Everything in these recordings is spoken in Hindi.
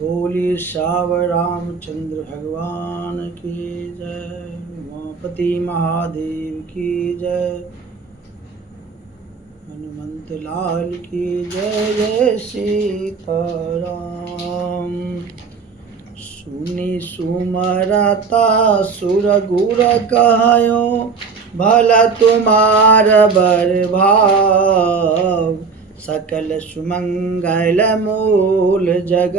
बोलिए श्यावर रामचंद्र भगवान की जय। उमापति महादेव की जय। हनुमंत लाल की जय। जय सीताराम। सुनी सुमरता सुर गुर कहायो, भला तुम्हार बर भाव। सकल सुमंगल मूल जग,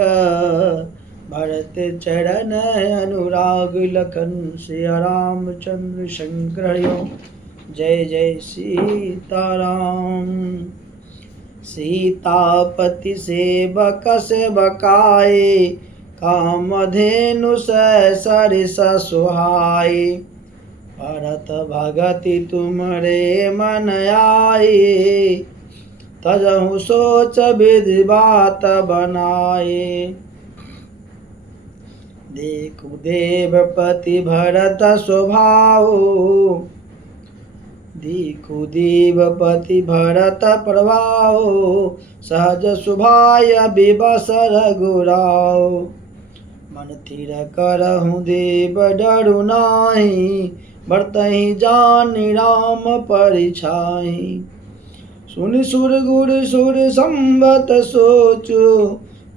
भरत चरण अनुराग लखन सिया रामचंद्र शंकर हरिओ। जय जय सीताराम। सीतापति सेवक सेवकाए, कामधेनु सरिस सुहाए। भरत भगति तुमरे मन आए, तजहु सोच विधि बात बनाए। देखु देवपति भरत स्वभाव, देखु देवपति भरत प्रभाव। सहज सुभाय विवश रघुराव, मन थिर करहु देव डरु नाहि। बरतहि जानि राम परिछाहि, सुनि सुर गुर सुर संबत सोचु।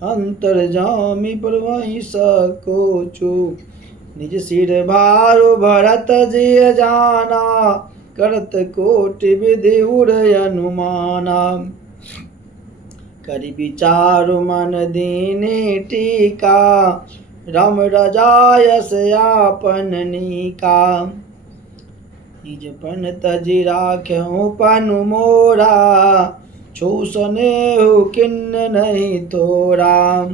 अंतर्जामी प्रभु सकोचु, निज सिर भारु भरत जिय जाना। करत कोटि विधि उर अनुमाना, करि विचारु मन दीने टीका। राम रजायस आपन नीका, निज पन तजि राख्यहु पनु मोरा। छू सनेहु किन्न नहीं तोरा,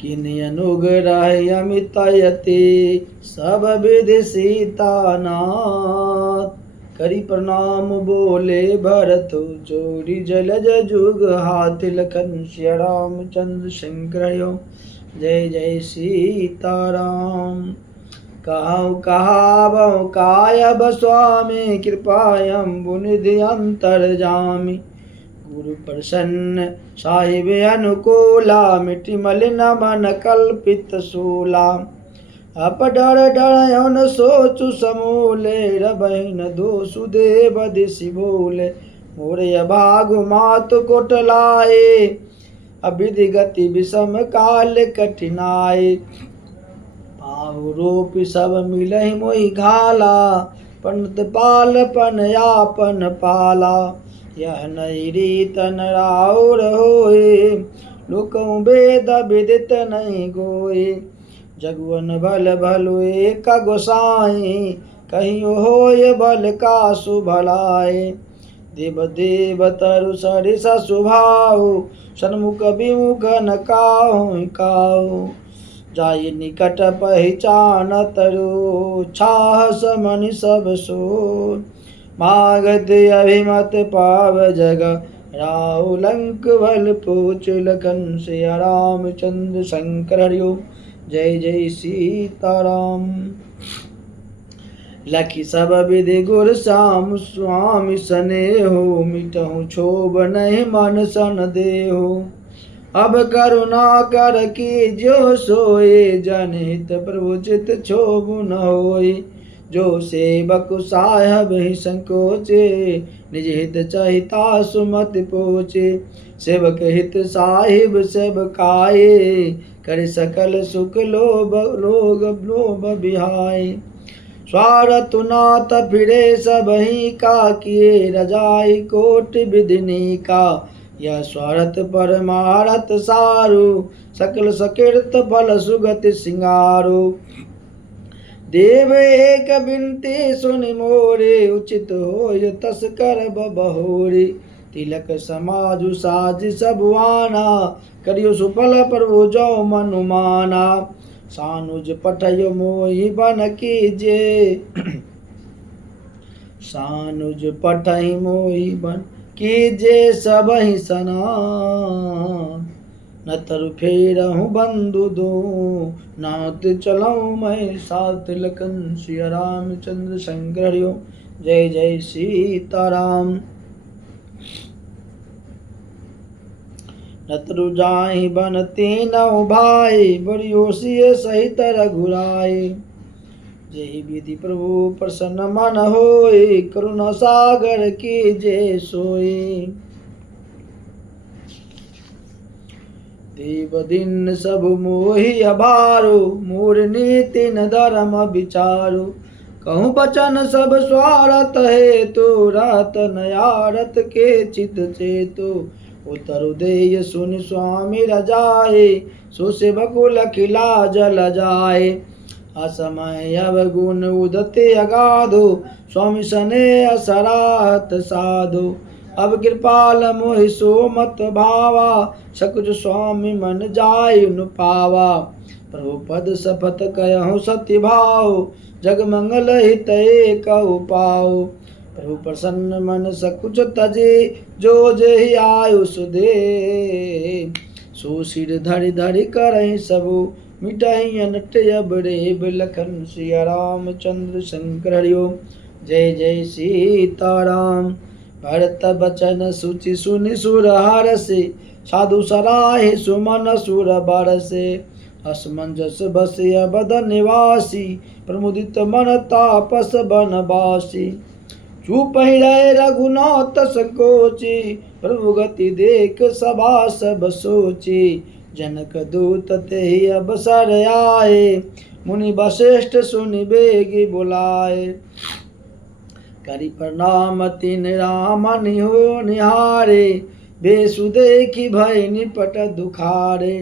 किन अनुग्रह अमित यति। सब विधि सीता नाथ, करि प्रणाम बोले भरत जोड़ी। जलज जुग हाथि लखन सिया रामचंद्र शंकर हरिओ। जय जय सीताराम। कहु कहावहु कायब स्वामी, कृपायम्बु निधि अंतर्जामी। गुरु प्रसन्न साहिब अनुकूला, मिटि मलिन मन कल्पित सूला। अप डर डर न सोचु समूले, रबहि न दोषु देव दिसि भूले। मोरे अभागु मातु कोटलाए, अविधि गति विषम काल कठिनाए। पाहु रूपि सब मिलहि मोहि घाला, पंत पालपन यापन पाला। यह नहीं रीत नराउर होए, लोकहु वेद विदित नहीं गोए। जगुअन भल भलु एक गोसाई, कहियो होय बल कासु भलाए। देव देव तरु सरिस सुभाउ, सन्मुख विमुख न काहु काहु। जाय निकट पहचान तरु, छाहस मनि सब सोर। मागध अभिमत पाव जग, राहु लंक बल पूछ लखन सिया रामचंद्र शंकर हरिओ। जय जय सीताराम। लखि सब विधि गुर श्याम स्वामी सनेहु, मिटहु क्षोभ नहीं मन सन देहु। अब करुणा कर कीजियो सोए, जनहित प्रभु चित क्षोभ न होए। जो सेवक साहब ही संकोचे, निज हित चहिता सुमति पोचे। सेवक हित साहिब सेवकाए, कर सकल सुख लोभ लोग लोभ बिहाय। स्वार्थ नाथ फिरे सबहि का, किए रजाई कोटि विधिनी का। यह स्वार्थ परमारथ सारू, सकल सकीर्त फल सुगति सिंगारू। देव एक बिनती सुनि मोरे, उचित होय तस कर बहोरे। तिलक समाजु साज सबुआना, करियो सुफल प्रभु जो मनु माना। सानुज पठय मोहि बन कीजे, सानुज पठहि मोहि बन कीजे सबहि सना। न तरु फेरहु बंधु दो, नाथ चलऊँ मैं साथ लखन सिया रामचंद्र शंकर हरिओ। जय जय सीताराम। नतरु जाहि बन तीनऊ भाई, बड़ी होशिये सहित रघुराई। जेहि विधि प्रभु प्रसन्न मन होय, करुणा सागर कीजे सोई। देव दिन सब मोहि अभारो, मोर नीति न धर्म विचारो। कहूँ बचन सब स्वार्थ हेतु, रात नयारत के चित चेतु। उतरु देय सुनि स्वामी रजाए, सो सेवकुल खिला जल जाए। असमय अवगुण उदते अगाधो, स्वामी सने असरात साधो। अब कृपाल मोहि सो मत भावा, सकुच स्वामी मन जाय न पावा। प्रभु पद सपथ कहूँ सत्य भाव, जग मंगल हित कहु पाओ। प्रभु प्रसन्न मन सकुच तजे, जो जेहि आयुष दे। सो सिर धरि धरि करहि सबु, मिटाई अनट अब रेब लखन। सिया रामचंद्र शंकर हरि ओम। जय जय सीताराम। भरत बचन सुचि सुनि सुर हरषि, साधु सराहि सुमन सुर बरसे। असमंजस बसे अवध निवासी, प्रमुदित मन तापस बनवासी। चुपहि रहे रघुनाथ संकोचि, प्रभु गति देख सभा सब सोचि। जनक दूत तेहि अवसर आए, मुनि वशिष्ठ सुनि बेगी बुलाए। करि प्रणाम तिन राम निहो निहारे, बेसु देखि भय निपट दुखारे।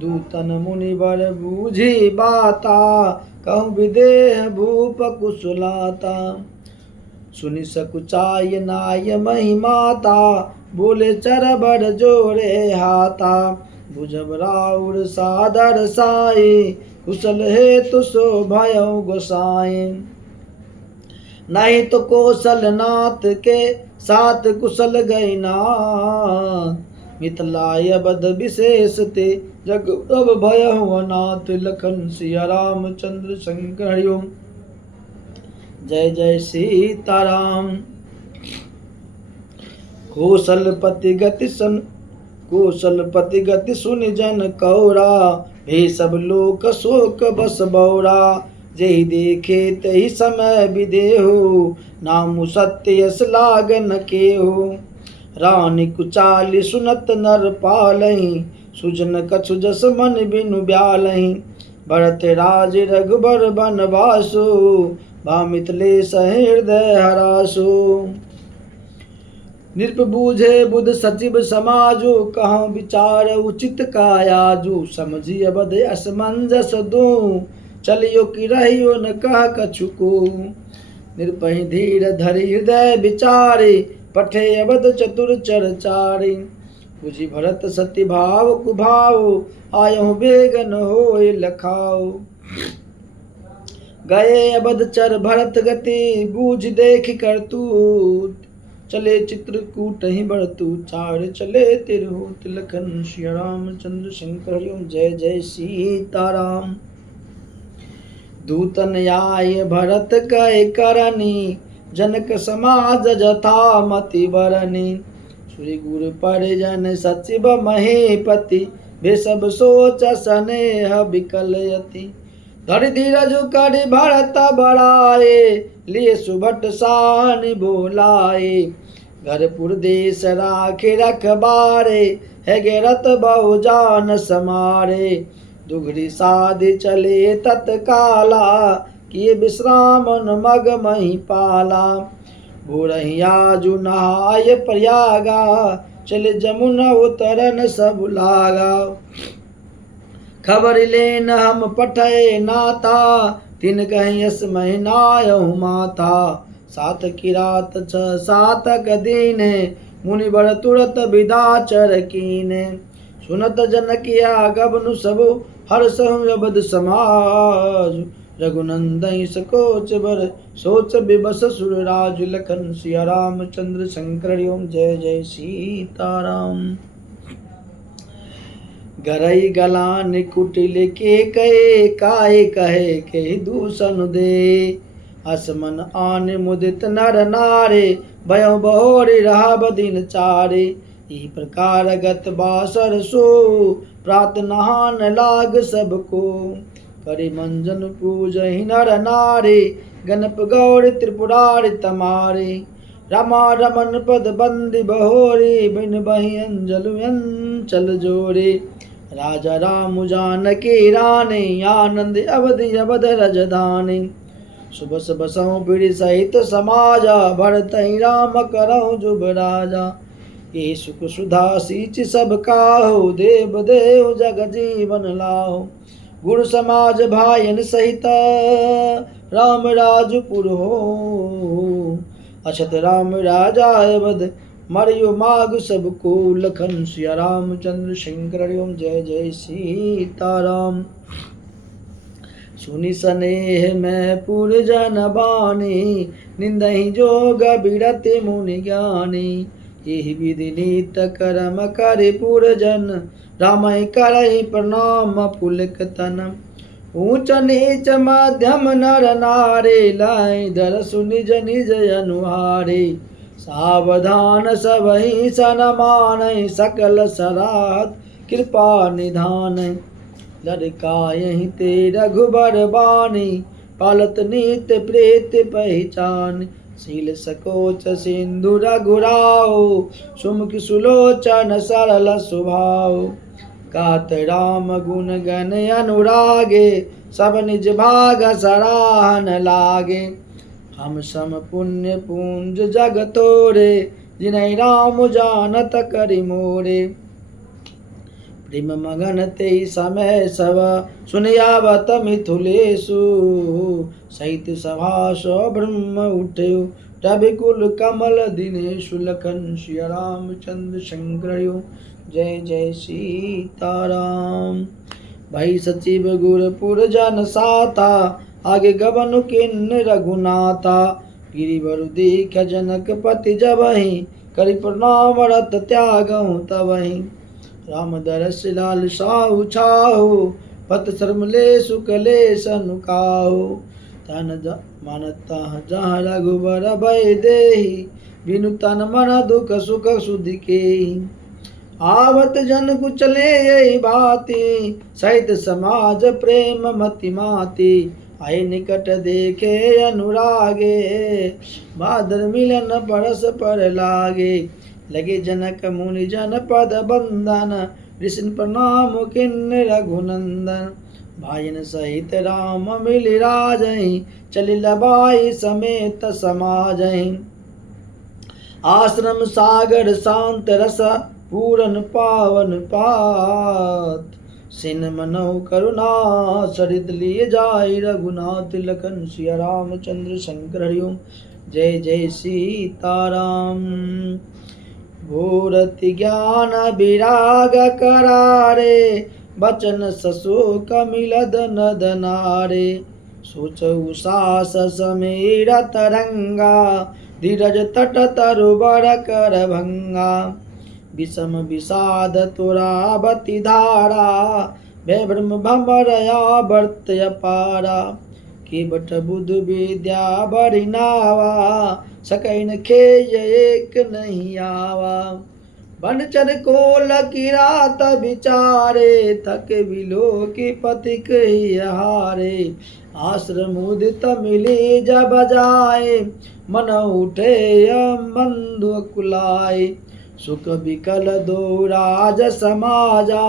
दूतन मुनिवर बूझी बाता, कहूँ विदेह भूप कुशलाता। सुनि सकुचाय नाय महिमाता, बोले चरबर जोरे हाथा। बुझब राउर सादर साई, कुशल हेतु सो भयउ गोसाई। नहीं तो कौशल नाथ के साथ कुशल गई नाथ। मिथिलाय अवध विशेष ते, जग अब भयउ अनाथ। लखन सिया रामचंद्र शंकर हरि ओम। जय जय सीताराम। कौशलपति गति सुनि जन कौरा, भे सब लोक शोक बस बौरा। जेहि देखे तहि समय विदेहु, नामु सत्य यस लाग न केहु। रानी कुचाली सुनत नर पालहि, सुजन कछु जस मन बिनु ब्यालहि। भरत राज रघुबर बनवासु, भा मिथिलेश हृदय हरासु। नृप बूझे बुध सचिव समाजु, कहूँ विचार उचित कायाजु। समझी अवध असमंजस दूँ, चलियो कि रहियो न कह कछु को। नृपहि धीर धरि हृदय विचारे, पठे अवध चतुर चरचारे। बुझि भरत सति भाव कुभाव, आयहु बेगन होय लखाओ। गए अवध चर भरत गति, बूझ देख करतूत। चले चित्रकूट ही बढ़तु, चार चले तिरहुत। लखन श्री रामचंद्र शंकर हरि ओम। जय जय सीताराम। दूतन आय भरत कय करनी, जनक समाज जथा मति बरनी। श्री गुरु परिजन सचिव महीपति, वे सब सोच स्नेह विकल यति। धरि धीरज करि भरत बड़ाए, लिए सुभट सानि बोलाए। घरपुर देश राखे रखबारे, है गेरत बहु जान समारे। दुघरी साधि चले तत्काला, किए विश्राम मग मही पाला। भोरहि आजु नहाय प्रयागा, चले जमुना उतरन सब लागा। खबर लेन हम पठय नाता, तिन कहीं यस महीनायहु माता। सात की रात 6 सातक दिन, मुनिवर तुरत विदा चर कीने। सुनत जनकिया गबनु सबु, हर्षहु अवध समाज। रघुनंदन सकोच बर, सोच विबस सुरराज। लखन सिया रामचंद्र शंकर हरि ओम। जय जय सीताराम। गरई गलान कुटिल के कहे, काय कहे के दूषण दे। असमन आन मुदित नर नारे, भयो बहोरी रहा बदिन चारे। इस प्रकार गत बासर सो प्रात नहान लाग सबको करि मंजन पूजहि नर नारी गणप गौर त्रिपुरारि तमारे रमा रमन पद बंदी बहोरी बिन बहि अंचल जोरे राजा राम जानकी रानी आनंद अवधि अवध रजधानी सुबह बसों पीढ़ी सहित समाजा भरत राम करहु जुब राजा ये सुख सुधा सींच सब काहु देव देव जग जीवन लाहो गुरु समाज भायन सहित राम राजपुर हो अछत राम राजा अवध मरियो माग सबको लखन सिया रामचंद्र शंकर ओम जय जय सीताराम सुनि स्नेह में पुर जन बानी निंदहि जोग बिरति मुनि ज्ञानी यही विधि नीत करम करि पुर जन रामय करहि प्रणाम पुलक तन ऊंच नीच मध्यम नर नारी लाई दरसु निज निज अनुहारे सावधान सबहि सनमानहि सकल सरात कृपा निधान लड़कायहि ते रघुबर बानी पालत नीत प्रेत पहचान शील सकोच सिंधु रघुराओ सुमुख सुलोचन सरल स्वभाव गात राम गुण गण अनुरागे सब निज भाग सराहन लागे हम सम पुण्य पूंज जग तोरे जिन्हें राम जानत करि मोरे प्रेम मगन ते समय सब सुनियावत मिथुलेशु सहित सभा सो ब्रह्म उठ्यो रविकुल कमल दिनेशु लखन श्री रामचंद्र शंकर जय जय सीताराम भाई सचिव गुरपुर जन साता आगे गबन किन्न रघुनाथा गिरिवर दीख जनक पति जबहि करि प्रणाम रत त्यागहु तबहि राम दरस लाल साहु छाहु पत शर्मले सुकले सनुकाहु तन मानता जहाँ रघुबर भय देहि बिनु तन मन दुख सुख सुधि के आवत जन कुचले यही बाती सहित समाज प्रेम मति माती आए निकट देखे अनुरागे बादर मिलन परस पर लागे लगे जनक मुनि जन पद बंदन ऋषि प्रणाम किन्न रघुनंदन भाइन सहित राम मिल राजहि चलि लबाई समेत समाजहि आश्रम सागर शांत रस पूरन पावन पात सिन मनो करुणा सरित लिए जाय रघुनाथ लखन सिया रामचंद्र शंकर हरिओम जय जय सीताराम भूरति ज्ञान विराग करारे बचन सशोक मिलद नदनारे सोचऊ सास समीर तरंगा धीरज तट तरुबर कर भंगा विषम विषाद तुरावती धारा भय ब्रह्म भमरया वर्त अपारा केवट बुध विद्या बरि नावा सकैन खेय एक नहीं आवा बनचर कोल किरात विचारे थक विलो की पथिक ही हारे आश्रम उदित मिली जब जाए मन उठे मंदु कुलाए सुख विकल दो राज समाजा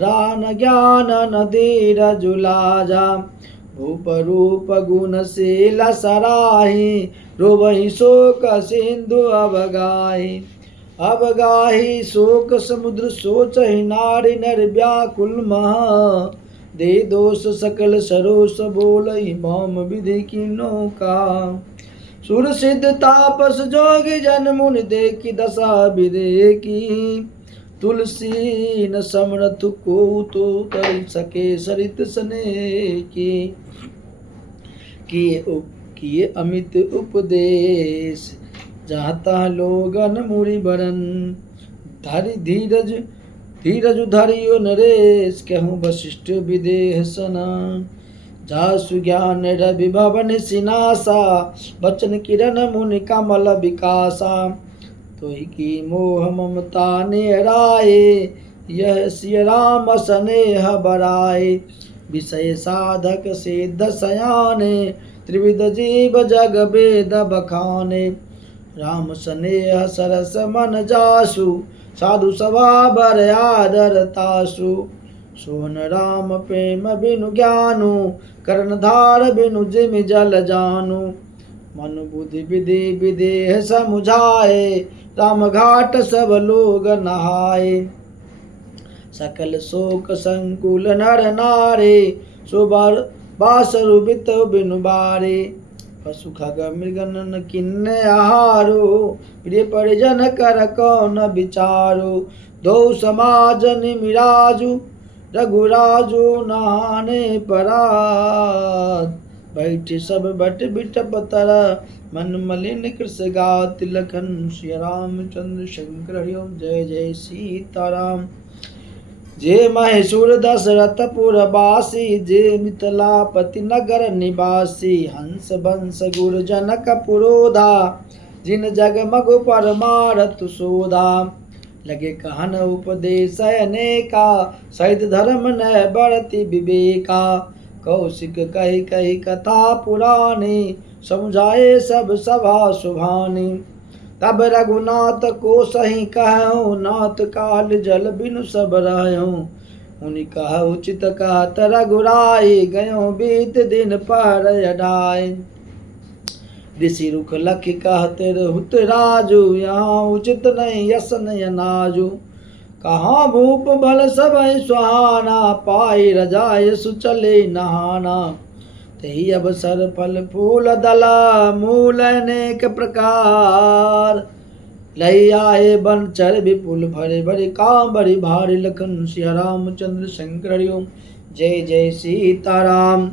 रान ज्ञान नदीर जुलाजा भूप रूप गुणशील सराही रोवहि शोक सिंधु अवगाही शोक समुद्र सोच ही नारी नर व्याकुल महा दे दोष सकल सरोस बोलहि भौम विधि की नौका सुर सिद्ध तापस जोगी जन मुनि देखी दशा विदेकी तुलसी न समरथ को तो कर सके सरित सने किए अमित उपदेश जाता लोगन मुरि बरन धरि धीरज धरियो नरेश कहूँ वशिष्ठ विदेह सना जासु ज्ञान रवि भवन सिनासा बचन किरण मुनि कमल विकासा सोई की मोह ममता नेराए, यह सिय राम स्नेह बराए। विषय साधक सिद्ध सयाने, त्रिविध जीव जग वेद बखाने। राम स्नेह सरस मन जासु, साधु सभा बर आदर तासु। सोन राम प्रेम बिनु ज्ञानु, करण धार बिनु जिमि जल जानु। मन बुद्धि विधि विदेह समुझाए, राम घाट सब लोग नहाए। सकल शोक संकुल नर नारे, सुबर बासरु बित बिनु बारे। पशु खग मृग नन किन्ने आहारो, प्रिय परिजन कर कौन विचारो। दो समाज निमिराजु, रघुराजु नहाने परात। बैठे सब बट बिटप तर, मन मलिन कृष गात लखन। श्री रामचंद्र शंकर हरि ओम। जय जय सीताराम। जे महेशूर दशरथपुर बासी, जे मिथिलापति नगर निवासी। हंस बंस गुर जनक पुरोधा, जिन जग मगु परमारथ सोधा। लगे कहन उपदेश अनेका, सहित धर्म न बरति विवेका। कौशिक कही कही कथा पुरानी, समुझाए सब सभा सुभानी। तब रघुनाथ को सही कहूँ, नाथ काल जल बिनु सब रहूँ। उनि कह उचित कहत रघुराई, गयो बीत दिन पर अडाई। ऋषि रुख लखि कहते रहुत राजू, यहाँ उचित नहीं यस नय नाजू। कहाँ भूप भल सबहि सुहाना, पाई रजाय सुचले नहाना। तही अवसर फल फूल दला, मूल अनेक प्रकार। लई आए बन चर विपुल भरे, भरे काम बड़ी भारी। लखन सिया रामचंद्र शंकर हरि ओम। जय जय सीताराम।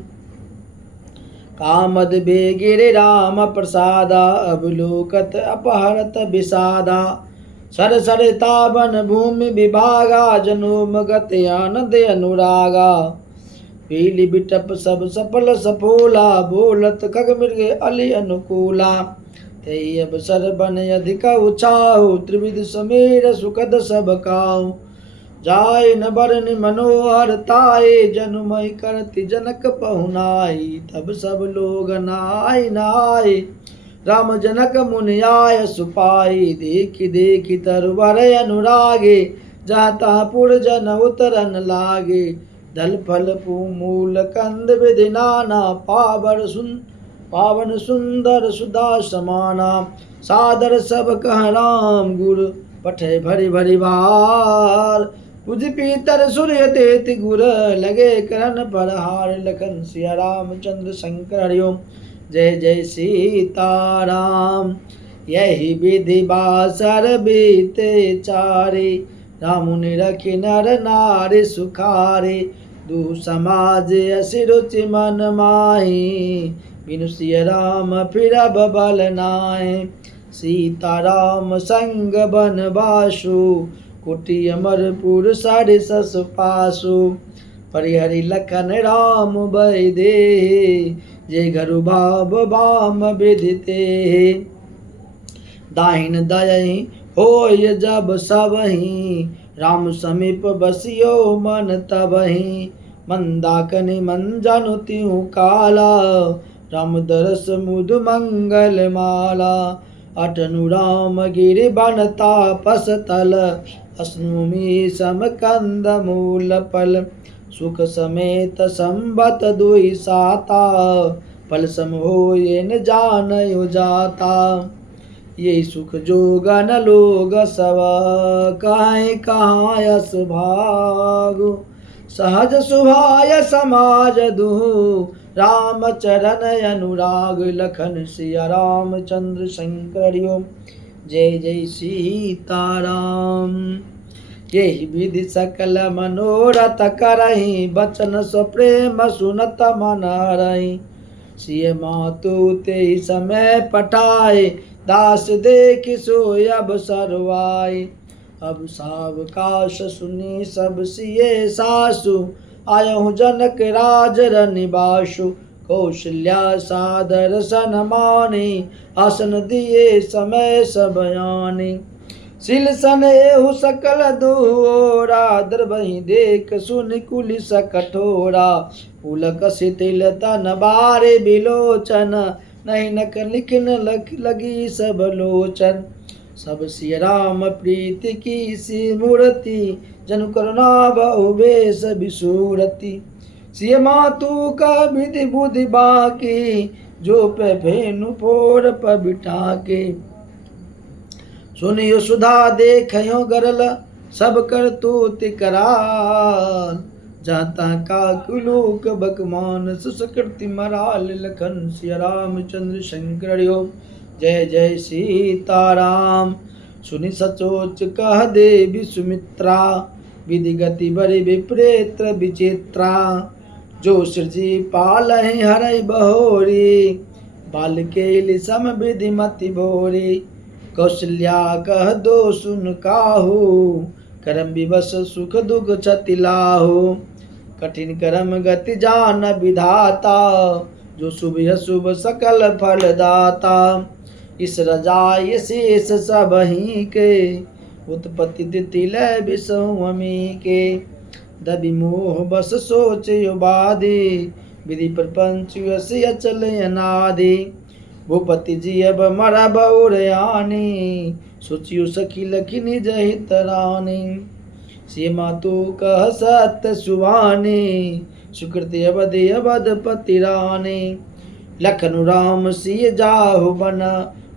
कामद बेगिरि राम प्रसादा, अवलोकत अपहरत विषादा। सर सर तावन भूमि विभागा, जनुम गति आनंद अनुरागा। पीली बिटप सब सफल सफोला, बोलत खग मृग अली अनुकूला। तेई अवसर बन अधिक उछाऊ, त्रिविध समीर सुखद सब काऊ। जाय न बरन मनोहर ताये, जनुमय करति जनक पहुनाई। तब सब लोग नाय नाय, राम जनक मुनि आय सुपाई। देखि देखि तरुवर अनुरागे, जाता पुर जन उतरन लागे। दल फल मूल कंद विधि नाना, पावन सुंदर सुधा समाना। सादर सब कह राम गुर, पठे भरि भरि भार। पूज पीतर सूर्य तेति गुर, लगे करन परहार। लखन सिया रामचंद्र शंकर हरि ओम। जय जय सीताराम। यही विधि बासर बीते चारे, राम मुनि रखि नर नारी सुखारे। दू समाज असी रुचि मन माही, बिनु सिय राम फिरब बल नाहि। सीताराम संग बनवासु, कुटी अमरपुर सरिसस पासु। परिहरि लखन राम बैदेहि, जे घरु भाव बाम विदिते। दाहिन दयहि होय जब सबहि, राम समीप बसियो मन तबहि। मंदाकनि मंजनु तिहु काला, राम दरस मुद मंगल माला। अटनु राम गिरि बन तापस तल, अस्नुमि सम कंद मूल फल। सुख समेत संबत दुई साता, फल सम होय न जानयो जाता। यही सुख जोगन लोग सब, काहे कहाँ यस भागु। सहज सुभाय समाज दुहु, राम चरण अनुराग। लखन सिया रामचंद्र शंकर हरि ओम। जय जय सीताराम। यही विधि सकल मनोरथ करहि, बचन स्वप्रेम सुनत मन हरहि। सिय मातु ते समय पठाए, दास देखि सोय अब सरवाए। अब सावकाश सुनी सब सिए सासु, आयहु जनक राज रनिवासु। कौशल्या सादर सन मानी, आसन दिए समय सब यानी। सिल सन एहु सकल दोरा, दरबहि देख सुन कुलिस कठोरा। पुलक शिथिल तन बारे बिलोचन, नहीं नक लिखन लगी सब लोचन। सब सिय राम प्रीति की सी मूर्ति, जनु करुणा बहु बेस बिसूरति। सिय मातु का विधि बुद्धि बाकी, जो पे भेनु पोर पबिठा के। सुनियो सुधा देखयो गरल, सब कर तूत कराल। जाता काकुलूक बकमान, सुसकृति मराल। लखन सिया रामचंद्र शंकर जय जय सीताराम। सुनि सचोच कह देवी सुमित्रा, विधि गति बड़े विप्रेत्र विचित्रा। जो सृजी पालहि हरै बहोरी, बालकेलि सम विधि मति भोरी। कौशल्या कह दो सुन काहू, करम विवश सुख दुख छति लाहू। कठिन करम गति जान विधाता, जो शुभ अशुभ सकल फल दाता। इस रजाय शेष सबहि के, उत्पत्ति दिति लय बिसहु अमी के। दबि मोह बस सोच युबादि, विधि प्रपंच यस अचल अनादि। भूपति जी अब मरा बउर आनी, सोचियो सखी लखी निज हित रानी। सिय मातु कह सत्य सुहानी, सुकृति अवधि अवधपति रानी। लखनु राम सिय जाहु बन,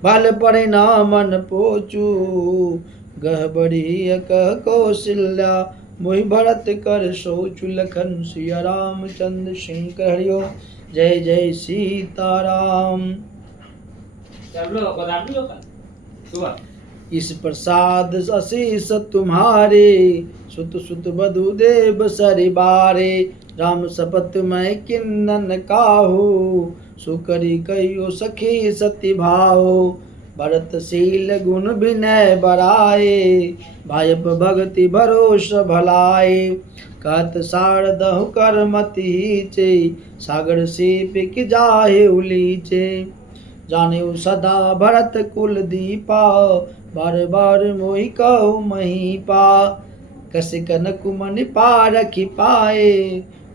भल परिणामन पोचू। गह बड़ी कह कौशल्या, मोहि भरत कर सोचु। लखन सिया रामचंद्र शंकर हरिओ जय जय सीताराम। इस प्रसाद आशीष तुम्हारे, सुत सुत बधु देव सरिबारे। राम सपत मैं किन्नन काहू, सुकरी कहियो सखी सती भाओ। भरतशील गुण विनय बराए, भायप भगति भरोस भलाए। कहत शारदहु कर मति हीचे, सागर से पिक जाहे उलीचे। जाने सदा भरत कुल दीपा, बार बार मोहि कहु महीपा। कस कनक मन पार रखि पाए,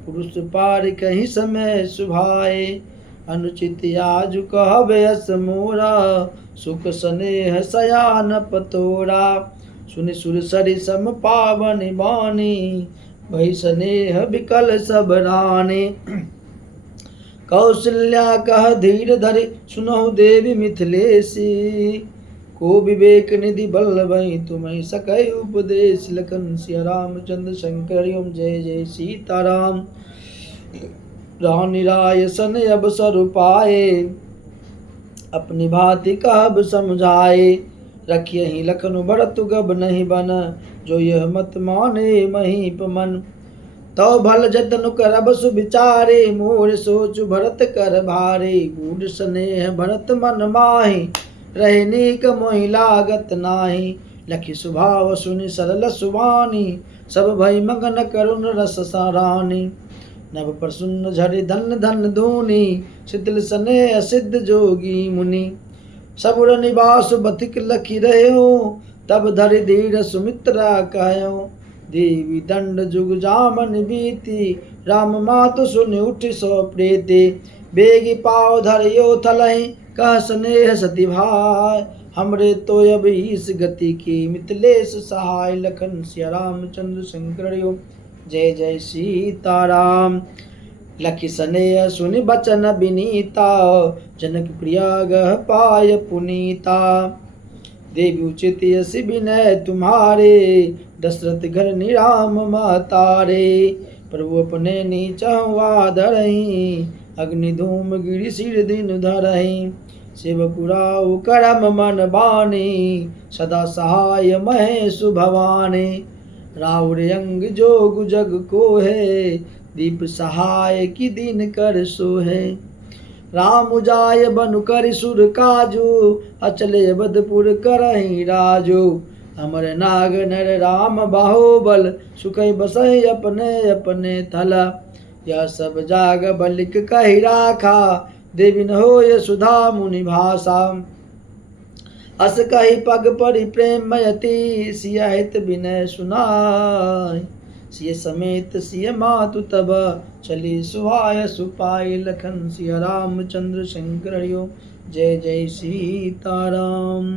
पुरुष पार कहीं समय सुभाए। अनुचित आजु कहबे अस मोरा, सुख स्नेह सयान पतोरा। सुनि सुर सरि सम पावन बानी, भई स्नेह विकल सब रानी। कौशल्या कह धीर धरि सुनहु देवी मिथिलेशी, को विवेक निधि बल्लभई तुम्हें सकै उपदेश। लखन सिया रामचंद्र शंकर जय जय सीताराम। रानी राय सन अब सर पाए, अपनी भांति कहब समझाए। रखिए ही लखनु भरत गब नहीं बन, जो यह मत माने महीप मन। तो भल जतन करब सुविचारे, मोर सोच भरत कर भारे। गूढ़ स्नेह भरत मन माहि, रहे नीक मोहि लागत नाही। लखि स्वभाव सुनि सरल सुवानी, सब भई मगन करुण रस सारानी। नभ प्रसन्न झरि धन धन धूनी, शिथिल स्नेह सिद्ध जोगी मुनि। सबुर निवास बथिक लखि रह्यो, तब धरि धीर सुमित्रा कहयो। देवी दंड जुग जामन बीती, राम मातु सुनि उठि सो प्रीति। बेगी पाव धरियो थलहि, कह स्नेह सती भाई। हमरे तो अब इस गति की, मिथिलेश सहाय। लखन सिया रामचंद्र शंकर जय जय सीताराम। लखि स्नेह सुनि बचन विनीता, जनक प्रिया गह पाय पुनीता। देवी उचित यस विनय तुम्हारे, दशरथ घर निराम महतारे। प्रभु अपने नीचहु आधरहि, अग्नि धूम गिरि सिर दिन धरहि। शिवपुराउ करम मन बानी, सदा सहाय महेश भवानी। राउर अंग जोग जग को है, दीप सहाय की दीन कर सोहे। राम जाय बनु कर सुर काजू, अचले अवधपुर करहि राजू। अमर नाग नर राम बाहुबल, सुखै बसहि अपने अपने थल। यह सब जाग बलिक कहि राखा, देवी न होय सुधा मुनि भाषा। अस कही पग परि प्रेम मयति सिय हित विनय सुनाय। सिय समेत सिय मातु तब चली सुहाय सुपाय लखन सिय रामचंद्र शंकर हरि ओम। जय जय सीताराम।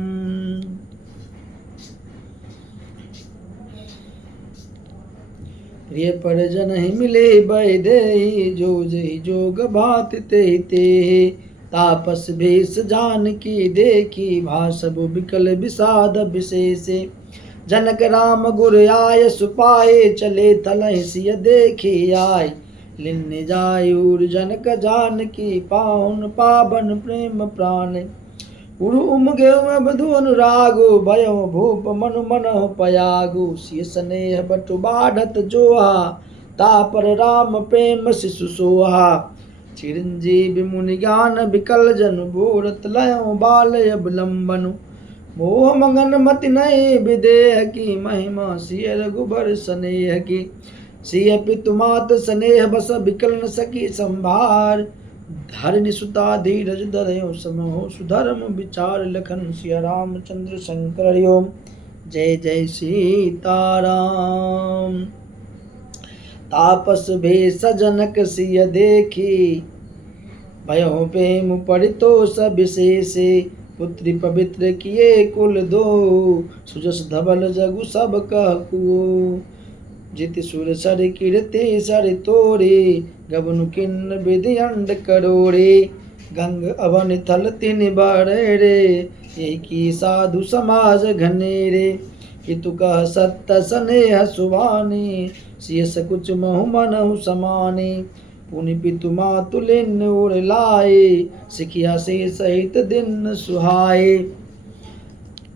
प्रिय परिजन ही मिले भय देहि जो जहि जोग भात तेहि तेहि। तापस भेष जानकी देखी भाषब विकल विषाद विशेषे। जनक राम गुर आय सुपाए चले तलहि सिय देखी आय। लिन्न जायूर जनक जानकी पाहुन पावन प्रेम प्राण। उरु उमगेउ बधु अनुरागु भयो भूप मनु मनहु पयागु। सिय स्नेह बटु बाढ़त जोहा तापर राम प्रेम शिशु सोहा। चिरंजीव मुनि ज्ञान विकल जनु बोरत लयो बाल अवलंबनु। मोह मगन मति नये विदेह की महिमा सिय रघुबर स्नेह की। सिय पितु मात स्नेह बस विकल न सकी संभार। धरनि सुता धीरज धरयो समहो सुधर्म विचार लखन सिया रामचंद्र शंकर हरि ओम। जय जय सीताराम। तापस भेष जनक सिय देखी भयो प्रेम परितोष विशेषे। पुत्री पवित्र किए कुल दो सुजस धवल जगु सब कहकुओ। जित सुर सर कीर्ति सर तोरे गबनु किन्न विधि अंड करोड़े। गंग अवन थल तिन बारे रे यही की साधु समाज घनेरे। हितु कह सत्य स्नेह सुभानी सिय सकुच महु मनहु समानी। पुनि पितु मातु लिन्न उर लाए सिखिया से सहित दिन सुहाए।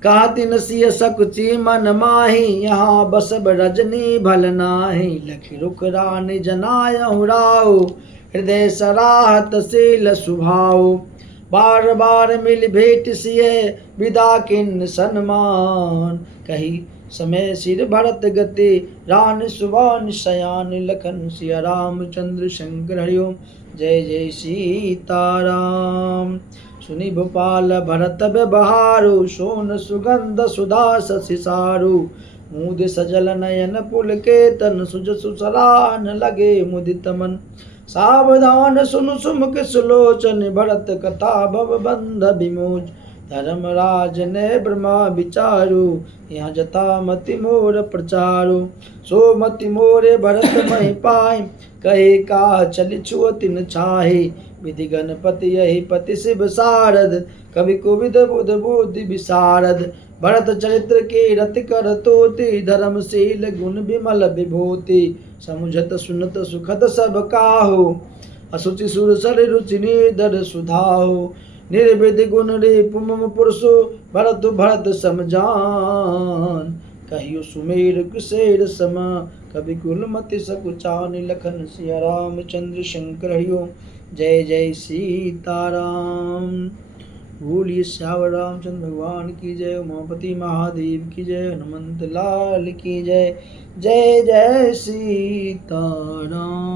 कातिन सिय सकुची मन माही यहाँ बसब रजनी भल नाही। लखि रुख रानी जनायहु राव हृदय सराहत शील सुभाव। बार बार मिल भेट सिय विदा किन्न सन्मान। कही समय सिर भरत गति रान सुबान शयान लखन सिया रामचंद्र शंकर हरि ओम। जय जय सीताराम। सुनि भूपाल भरत व्यवहारु सोन सुगंध सुधा शशिसारु। मुद सजल नयन पुलकेतन सुज सुसरान लगे मुदित मन। सावधान सुनु सुमुख सुलोचन भरत कथा भव बंध विमोच। धर्मराज ने ब्रह्मा विचारु यहाँ जता मति मोर प्रचारु। सो मति मोरे भरत महि पाए कहे का चलि छुअ तिन छाहे। विधि गणपति यही पति शिव सारद कवि कुविद बुध बुद्धि विशारद। भरत चरित्र के रति कर तोति धर्मशील गुण विमल विभूति। समुझत सुनत सुखद सब काहू असुचि सुर सर रुचि निधर सुधाहु। निर्विधि गुण रिपु मम पुरुषु भरत भरत समझान। कहियो सुमेर कुशेर सम कवि कुलमति सकुचान लखन सिया रामचंद्र शंकर हरि ओम। जय जय सीताराम। बोलिए श्यावर रामचंद्र भगवान की जय। उमापति महादेव की जय। हनुमंत लाल की जय। जय जय सीताराम।